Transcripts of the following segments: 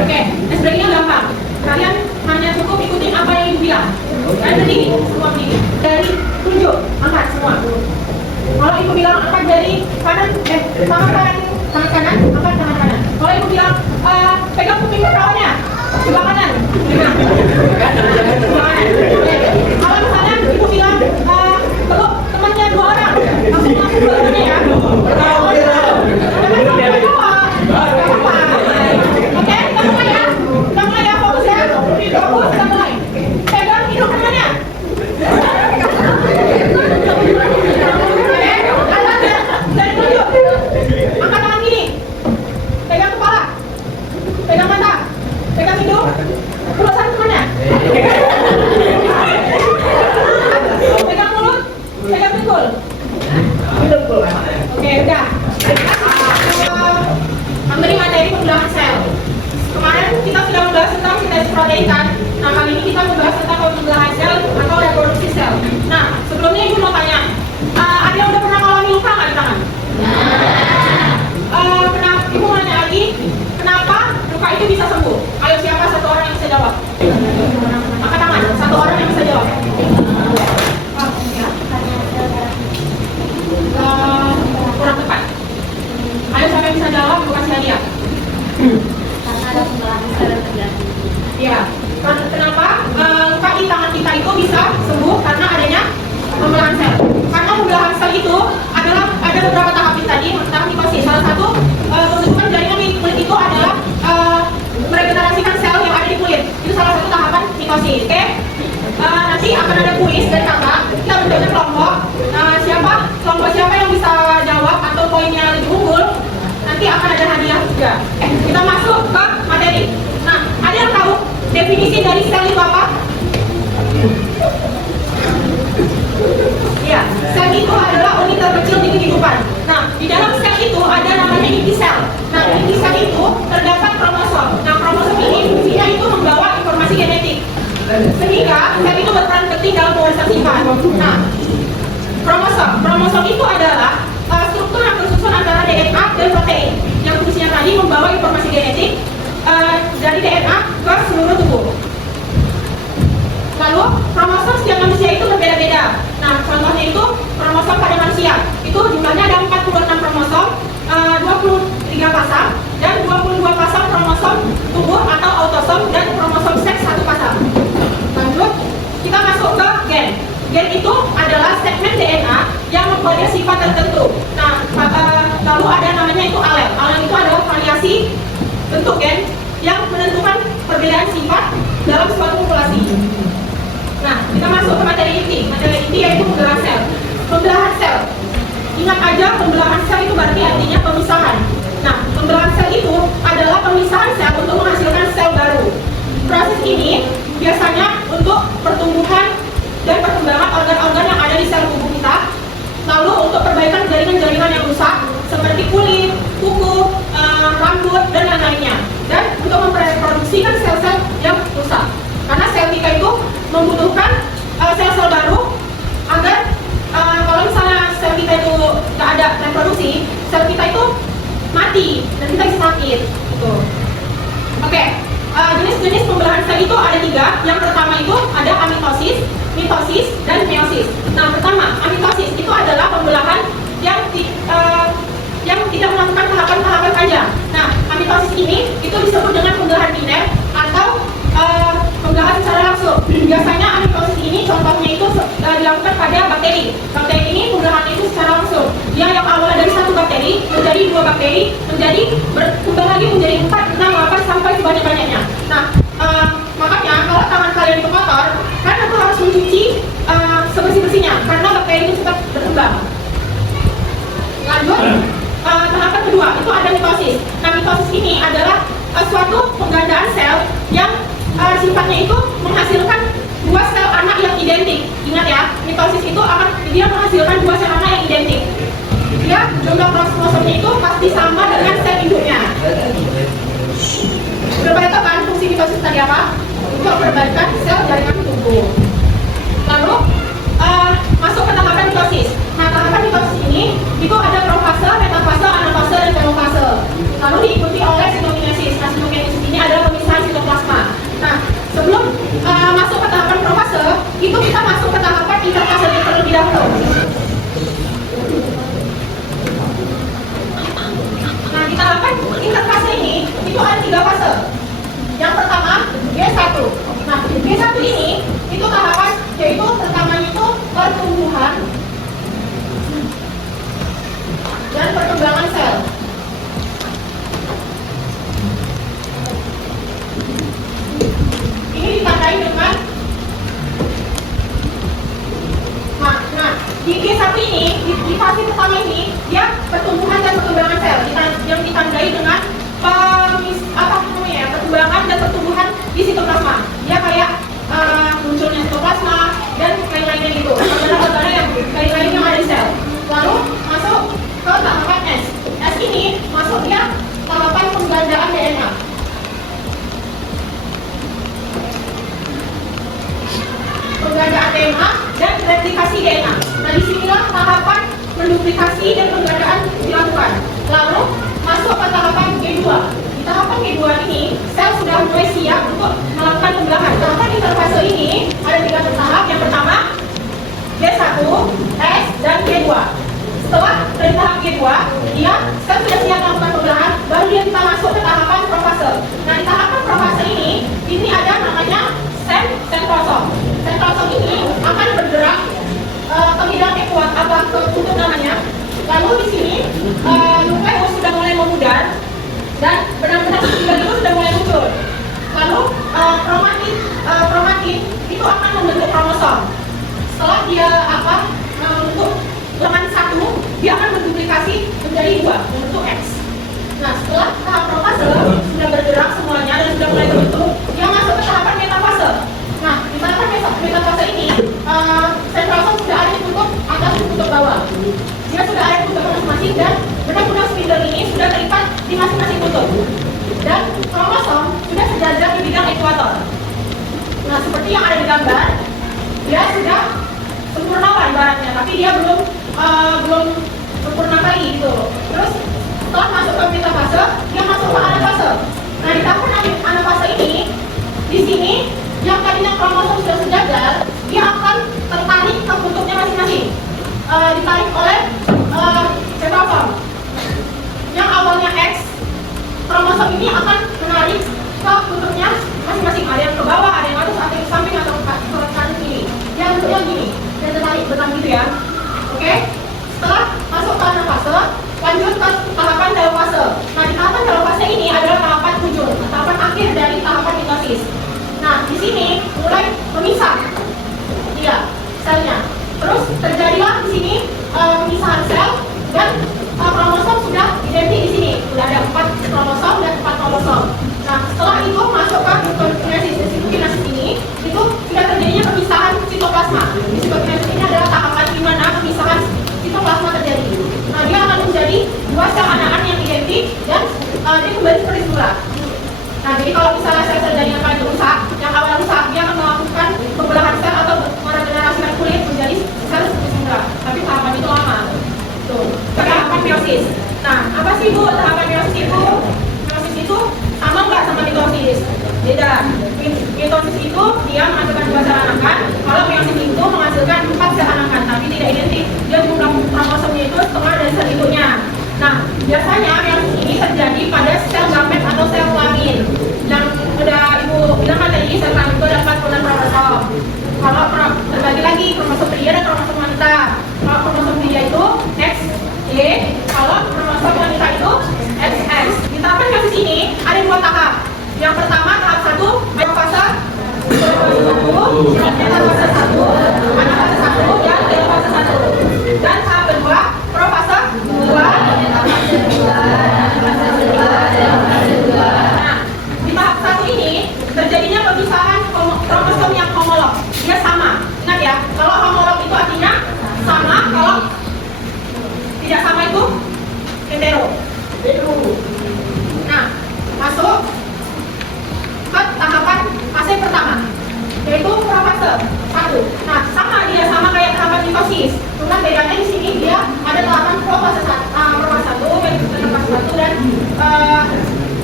Oke, es breaknya gampang. Kalian hanya cukup ikutin apa yang ibu bilang. Kalian berdiri, semua berdiri. Dari tunjuk, angkat semua. Kalau ibu bilang angkat dari kanan, tangan kanan, angkat tangan kanan. Kalau ibu bilang pegang kuping perawannya, sebelah kanan. Sebelah kanan. Kalau misalnya ibu bilang peluk temannya 2 orang, langsung dua orangnya ya. Fokus, kita mulai. Pegang hidung tangannya. Dari tunjuk. Angkat tangan kiri. Pegang kepala. Pegang mata. Pegang hidung. Pelukan tangannya. Pegang mulut. Pegang pinggul. Oke, udah. Memberi materi pembelahan sel. Kemarin kita sudah membahas tentang sintesis protein kan? Nah, kali ini kita membahas tentang pembelahan sel atau reproduksi sel. Nah, sebelumnya ibu mau tanya, ada yang udah pernah mengalami luka nggak di tangan? Kenapa? Ibu mau nanya lagi, kenapa luka itu bisa sembuh? Ayo, siapa satu orang yang bisa jawab? Angkat tangan, satu orang yang bisa jawab. Kurang tepat. Ayo, siapa yang bisa jawab? Aku kasih hadiah. Ada pembelahan sel yang terjadi. Ya, kenapa luka di tangan kita itu bisa sembuh karena adanya pembelahan sel? Karena pembelahan sel itu ada beberapa tahap tadi, tahap mitosis. Salah satu pembentukan jaringan di kulit itu adalah meregenerasikan sel yang ada di kulit. Itu salah satu tahapan mitosis. Oke? Nanti akan ada kuis dari kakak. Kita bentuknya kelompok. Kelompok siapa yang bisa jawab atau poinnya lebih unggul? Nanti akan ada hadiah juga. Kita masuk ke materi. Nah, ada yang tahu definisi dari sel itu apa? Ya, sel itu adalah unit terkecil di kehidupan. Nah, di dalam sel itu ada namanya inti sel. Nah, inti sel itu terdapat kromosom. Nah, kromosom ini fungsinya itu membawa informasi genetik. Sehingga sel itu berperan penting dalam pewarisan sifat. Nah, kromosom itu adalah struktur yang tersusun antara DNA dan protein yang fungsinya tadi membawa informasi genetik dari DNA ke seluruh tubuh. Lalu kromosom setiap manusia itu berbeda-beda. Nah, contohnya itu kromosom pada manusia itu jumlahnya ada 46 kromosom, 23 pasang dan 22 pasang kromosom tubuh atau autosom dan kromosom seks 1 pasang. Lanjut, kita masuk ke gen. Gen itu adalah segmen DNA yang mengkode sifat tertentu. Nah, lalu ada namanya itu alel. Alel itu adalah variasi bentuk gen yang menentukan perbedaan sifat dalam suatu populasi. Nah, kita masuk ke materi inti. Materi inti yaitu pembelahan sel. Pembelahan sel. Ingat aja, pembelahan sel itu berarti artinya pemisahan. Nah, pembelahan sel itu adalah pemisahan sel untuk menghasilkan sel baru. Proses ini biasanya untuk pertumbuhan dan perkembangan organ-organ yang ada di sel tubuh kita. Lalu untuk perbaikan jaringan-jaringan yang rusak seperti kulit, kuku, rambut, dan lain-lainnya. Dan untuk memproduksikan sel-sel yang rusak. Karena sel kita itu membutuhkan sel-sel baru agar kalau misalnya sel kita itu tidak ada reproduksi, sel kita itu mati dan kita bisa sakit. Gitu. Oke. Jenis-jenis pembelahan sel itu ada 3. Yang pertama itu ada amitosis, mitosis, dan meiosis. Nah, pertama, amitosis itu adalah pembelahan yang tidak melakukan tahapan-tahapan panjang. Nah, amitosis ini itu disebut dengan pembelahan biner atau pembelahan secara langsung. Biasanya amitosis ini contohnya itu dilakukan pada bakteri. Bakteri ini pembelahan itu secara langsung. Dia yang awalnya dari 1 bakteri menjadi 2 bakteri, menjadi berkembang lagi menjadi 4, 6, 8 sampai sebanyak-banyaknya. Nah, makanya kalau tangan kalian itu kotor, kan aku harus mencuci sebersih-bersihnya karena bakteri itu cepat berkembang. Lanjut, tahapan kedua itu ada mitosis. Nah, mitosis ini adalah suatu penggandaan sel yang sifatnya itu menghasilkan dua sel anak yang identik. Ingat ya, mitosis itu dia menghasilkan dua sel anak yang identik. Dia jumlah kromosomnya itu pasti sama dengan sel induknya. Berbalik kan fungsi mitosis tadi apa? Untuk perbaikan sel jaringan tubuh. Lalu masuk ke tahapan mitosis. Nah, tahapan mitosis ini itu ada profase, metafase, anafase, dan telofase. Lalu diikuti oleh sitokinesis. Nah, sitokinesis ini adalah pemisahan sitoplasma. Nah, sebelum masuk ke tahapan profase, itu kita masuk ke tahapan interfase terlebih dahulu. Nah, di tahapan interfase ini itu ada 3 fase. Yang pertama G1. Nah, G1 ini itu tahapan yaitu pertamanya itu pertumbuhan dan perkembangan sel. Ini ditandai dengan nah di G1 ini di fase pertama ini dia pertumbuhan dan perkembangan sel yang ditandai dengan perkembangan dan pertumbuhan di sitoplasma. Dia kayak munculnya sitoplasma dan lain-lainnya gitu. Organel-organel yang lain-lain yang ada di sel. Lalu masuk ke tahapan S. S ini masuk dia tahapan penggandaan DNA. Penggandaan DNA dan replikasi DNA. Nah, disinilah tahapan menduplikasi dan penggandaan dilakukan. Lalu masuk ke tahapan G2. Di tahapan G2 ini, sel sudah mulai siap untuk melakukan pembelahan. Tahapan interfase ini ada 3 tahap. Yang pertama, G1, S, dan G2. Setelah dari tahap G2, sel sudah siap melakukan pembelahan, baru kita masuk ke tahapan profase. Nah, di tahapan profase ini ada namanya sentrosom. Sentrosom ini akan bergerak ke bidang ekuator, ke kutub namanya. Lalu di sini nukleus sudah mulai memudar dan benang-benang itu sudah mulai muncul. Lalu kromatin itu akan membentuk kromosom. Setelah dia membentuk lengan 1, dia akan menduplikasi menjadi 2, membentuk X. Nah, setelah tahap profase sudah bergerak semuanya dan sudah mulai terbentuk, dia masuk ke tahapan metafase. Nah, di tahapan metafase ini sentrosom sudah ada di kutub atas dan kutub bawah. Dia sudah ada di kutub masing-masing dan benang-benang spindle ini sudah terikat di masing-masing kutub. Dan kromosom sudah sejajar di bidang ekuator. Nah, seperti yang ada di gambar, dia sudah sempurna lah ibaratnya, tapi dia belum sempurna kali gitu. Terus setelah masuk ke metafase, dia masuk ke anafase. Nah, di tahap anafase ini, di sini yang tadinya kromosom sudah sejajar, dia akan tertarik ke kutubnya masing-masing. Ditarik oleh sentrosom. Yang awalnya X, kromosom ini akan menarik ke kutubnya masing-masing. Ada yang ke bawah, ada yang atas, ada yang ke samping, atau ke kanan sini. Yang bentuknya gini, dan tertarik benang gitu ya. Oke? Setelah masuk ke anafase, lanjut ke tahapan telofase. Nah, di tahapan telofase ini adalah tahapan ujung, tahapan akhir dari tahapan mitosis. Nah, di sini mulai memisah, selnya. Terus terjadilah di sini pemisahan sel dan kromosom sudah identik di sini. Sudah ada 4 kromosom dan 4 kromosom. Nah, setelah itu masuk ke sitokinesis ini, itu sudah terjadinya pemisahan sitoplasma. Di sitokinesis ini adalah tahapan di mana pemisahan sitoplasma terjadi. Nah, dia akan menjadi 2 sel anakan yang identik dan dia kembali seperti semula. Nah, jadi kalau misalnya sel-sel jaringan kalian rusak, yang awal rusak, dia akan melakukan pembelahan sel atau meregenerasikan kulit menjadi sel seperti semula. Tapi tahapan itu lama. Tuh, tahapan meiosis. Nah, apa sih Bu tahapan meiosis itu? Meiosis itu sama nggak sama mitosis? Beda. Mitosis itu dia menghasilkan 2 sel anakan, kalau meiosis itu menghasilkan 4 sel anakan, tapi tidak identik. Dia jumlah kromosomnya itu setengah dari sel induknya. Nah, biasanya meiosis ini terjadi pada sel gamet atau sel kelamin. Yang udah Ibu bilang kan tadi, sel kelamin itu ada 46 kromosom. Kalau terbagi lagi kromosom pria dan kromosom wanita. Kalau kromosom pria itu X, Y. Kalau kromosom wanita itu XX. Di tahapan meiosis ini ada 2 tahap. Yang pertama tahap 1, metafase 1, metafase 1, anafase 1, dan telofase 1. Dan tahap Presbitero. Nah, masuk ke tahapan fase pertama, yaitu profase 1. Nah, sama kayak tahapan mitosis. Cuma bedanya di sini dia ada tahapan profase 1, metafase 1 dan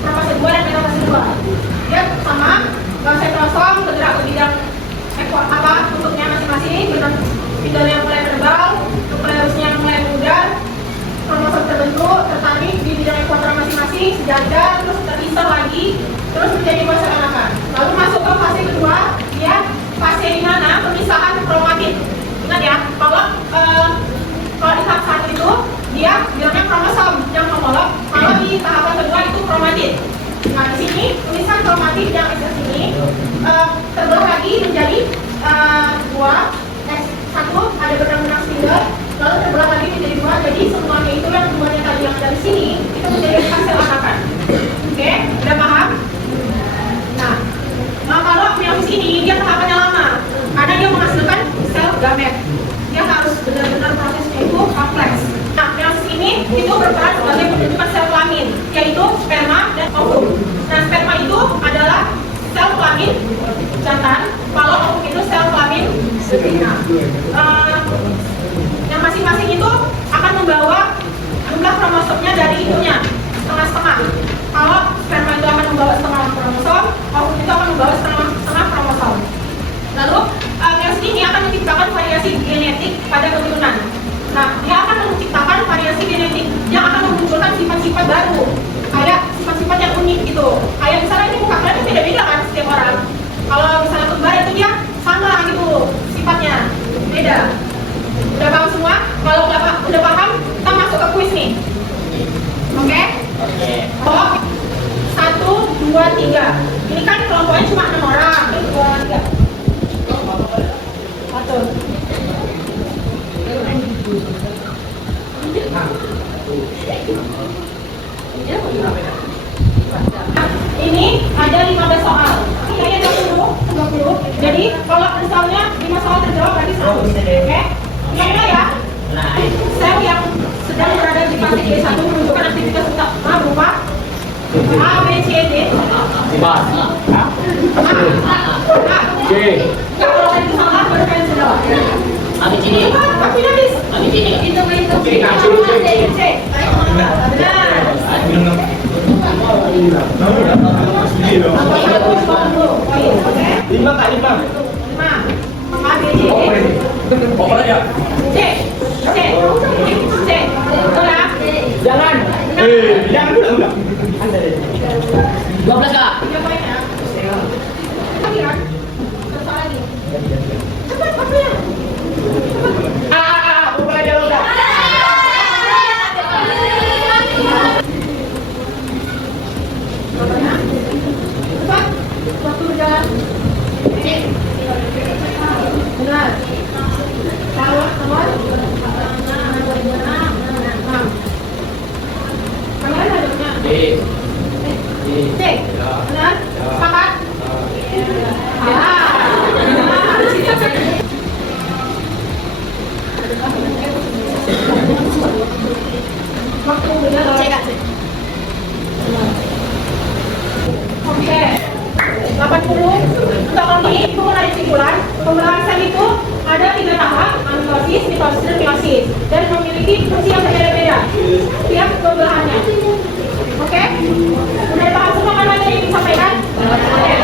profase 2 dan metafase 2. Dia sama, cytokrom bergerak ke bidang bentuknya masing-masing, bidang yang mulai verbal, nukleusnya mulai muda, kromosom terbentuk, tertarik di bidang ekuator masing-masing, sejajar, terus terpisah lagi, terus menjadi buah sel anakan. Lalu masuk ke fase kedua, dia fase di mana pemisahan kromatid. Ingat ya, kalau di tahap 1 itu dia bilangnya kromosom yang homolog, kalau di tahapan kedua itu kromatid. Nah, di sini tulisan kromatid yang di sini terbelah lagi menjadi satu ada benang-benang spindle, lalu terbelah lagi menjadi 2. Jadi semuanya itu yang duanya tadi yang dari sini itu menjadi hasil anakan. Oke, udah paham? Nah, kalau meiosis ini dia tahapannya lama karena dia menghasilkan sel gamet. Dia harus benar-benar prosesnya itu kompleks. Nah, meiosis ini itu berperan sebagai pembentukan sel kelamin, yaitu sperma dan ovum. Nah, sperma itu adalah sel kelamin jantan, kalau ovum itu sel kelamin betina. Yang masing-masing itu akan membawa jumlah kromosomnya dari ibunya setengah-setengah. Kalau sperma itu akan membawa setengah kromosom, ovum itu akan membawa setengah kromosom. Lalu meiosis ini akan menciptakan variasi genetik pada keturunan. Nah, dia akan menciptakan variasi genetik yang akan memunculkan sifat-sifat baru, kayak sifat-sifat yang unik gitu. Kayak misalnya ini muka kalian beda-beda kan setiap orang. Kalau misalnya kembar itu dia sama gitu sifatnya, beda. Udah paham semua? Kalau udah paham, kita masuk ke kuis nih. Oke? Oh, 1, 2, 3. Ini kan kelompoknya cuma 6 orang. 1, 2, 3. Satu. Ini ada 15 soal. Kayaknya 20. Jadi kalau misalnya 5 soal terjawab berarti 100. Oke? Mulai ya. Sel yang sedang berada di fase D1 menunjukkan aktivitas utama berupa A, B, C, D. C. Kalau ada salah baru kalian jawab. Habis ini. Habis habis. Habis ini. Itu. C. Lima kak, 5. 5. A, B, C, D. Oper aja. C. Betul ya? Jangan. Jangan udah. 12 kak. 3 poin ya. Lagi kan? Satu lagi. Cepat, waktunya. Oper aja udah. Cepat. Waktu berjalan. Benar. Salah, nomor. Kalian ada benar? D. C. Benar? Sepakat? Ya. Waktu berjalan. Oke. 80. Untuk kelompok ini itu menarik kesimpulan. Pembelahan sel itu ada 3 tahap, mitosis, dan meiosis, dan memiliki fungsi yang berbeda-beda setiap pembelahannya. Oke? Udah paham semua kan materi yang disampaikan? Oke.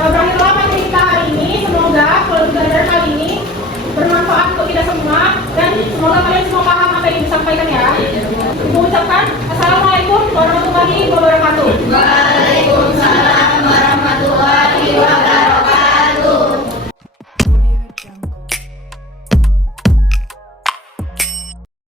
Berakhirlah materi kita hari ini. Semoga kalau belajar kali ini bermanfaat untuk kita semua dan semoga kalian semua paham apa yang disampaikan ya. Ibu ucapkan